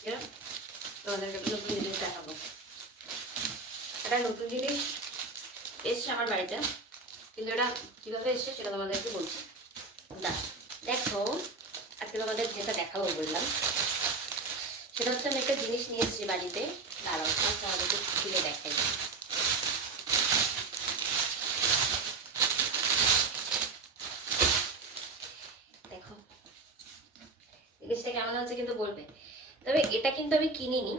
আজকে তোমাদেরকে একটা নতুন জিনিস দেখাবো। একটা নতুন জিনিস এসছে আমার বাড়িতে, কিন্তু এটা কীভাবে এসছে সেটা তোমাদেরকে বলছি। দেখো, আজকে তোমাদের যেটা দেখাবো বললাম সেটা হচ্ছে আমি একটা জিনিস নিয়ে এসেছি বাড়িতে। দাঁড়াও, তোমাদেরকে খুলে দেখাই। দেখো জিনিসটা কেমন হচ্ছে কিন্তু বলবে। তবে এটা কিন্তু আমি কিনিনি,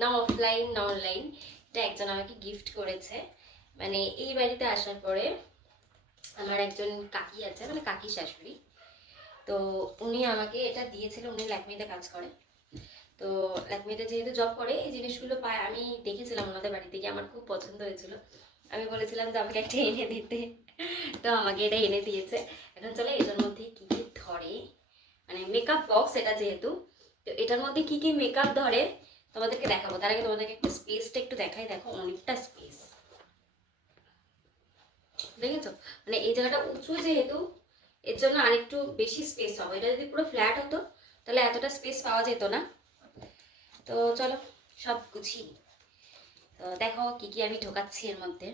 না অফলাইন না অনলাইন। এটা একজন আমাকে গিফট করেছে। মানে এই বাড়িতে আসার পরে আমার একজন কাকি আছে, মানে কাকি শাশুড়ি, তো উনি আমাকে এটা দিয়েছিল। উনি ল্যাকমিতে কাজ করে, তো ল্যাকমিতে যেহেতু জব করে এই জিনিসগুলো পায়। আমি দেখেছিলাম ওনাদের বাড়িতে গিয়ে, আমার খুব পছন্দ হয়েছিল। আমি বলেছিলাম যে আমাকে একটা এনে দিতে, তো আমাকে এটা এনে দিয়েছে। এখন চলে এটার মধ্যে কি কি ধরে, মানে মেকআপ বক্স এটা যেহেতু, তো এটার মধ্যে কি কি মেকআপ ধরে তোমাদেরকে দেখাবো। তার আগে তোমাদেরকে একটা স্পেসটা একটু দেখাই। দেখো অনেকটা স্পেস, দেখেছো? মানে এই জায়গাটা উঁচু যেহেতু, এর জন্য আরেকটু বেশি স্পেস পাবো। এটা যদি পুরো ফ্ল্যাট হতো তাহলে এতটা স্পেস পাওয়া যেত না। তো চলো সব গুছিয়ে নিই। তো দেখো কি কি আমি ঢোকাচ্ছি এর মধ্যে।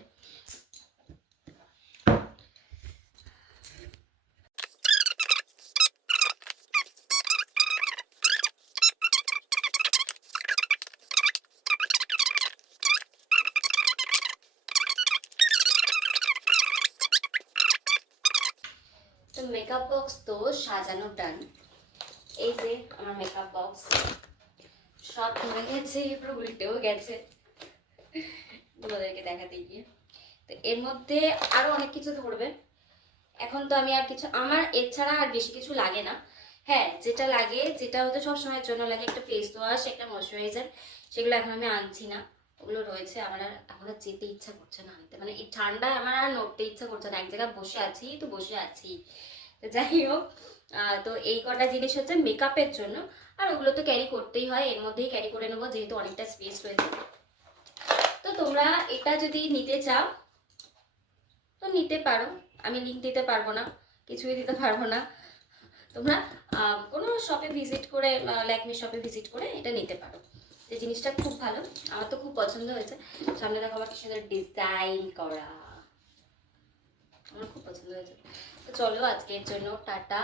তো মেকআপ বক্স তো সাজানো ডান। এই যে আমার মেকআপ বক্স, সব ধরে গেছে, পুরো উল্টেও গেছে তোমাদেরকে দেখাতে গিয়ে। তো এর মধ্যে আরো অনেক কিছু ধরবে। এখন তো আমি আর কিছু, আমার এছাড়া আর বেশি কিছু লাগে না। হ্যাঁ, যেটা লাগে, যেটা হয়তো সব সময়ের জন্য লাগে, একটা ফেস ওয়াশ, একটা ময়শ্চারাইজার, সেগুলো এখন আমি আনছি না। ওগুলো রয়েছে। আমার আর এখন আর যেতে ইচ্ছা করছে না আনতে, মানে এই ঠান্ডায় আমার আর নড়তে ইচ্ছা করছে না। এক জায়গায় বসে আছি তো বসে আছি। তো যাই হোক, তো এই কটা জিনিস হচ্ছে মেকআপের জন্য। আর ওগুলো তো ক্যারি করতেই হয়, এর মধ্যেই ক্যারি করে নেবো যেহেতু অনেকটা স্পেস রয়েছে। তো তোমরা এটা যদি নিতে চাও তো নিতে পারো। আমি লিঙ্ক দিতে পারবো না, কিছুই দিতে পারবো না। তোমরা কোনো শপে ভিজিট করে, ল্যাকমি শপে ভিজিট করে এটা নিতে পারো। এই জিনিসটা খুব ভালো, আমার তো খুব পছন্দ হয়েছে। সামনে দেখো আবার কি সুন্দর ডিজাইন করা, আমার খুব পছন্দ হয়েছে। তো চলো আজকের জন্য টাটা।